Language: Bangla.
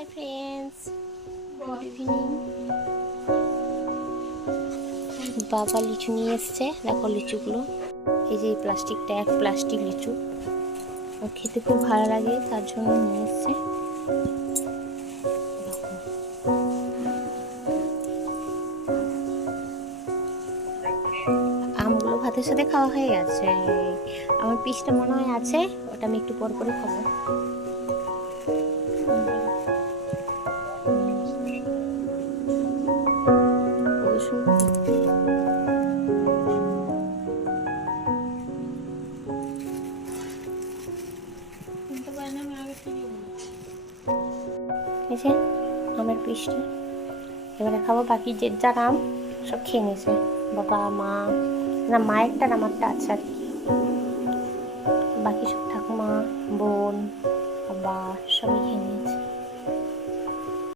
Hi friends, good evening. বাবা লিচু নিয়ে এসছে, দেখো লিচুগুলো। এই যে প্লাস্টিকটা এক প্লাস্টিক লিচু, আর খেতে খুব ভালো লাগে তার জন্য নিয়ে এসছে। আমগুলো ভাতের সাথে খাওয়া হয়ে গেছে। আমার পিসটা মনে হয় আছে, ওটা আমি একটু পর করে খাবো। এই যে আমের পিসটা এবারে খাবো। বাকি যে যার আম সব খেয়ে নিয়েছে, বাবা মা, না মায়েরটা না আমারটা আছে আর কি। বাকি সব ঠাকুমা, বোন, বাবা সবাই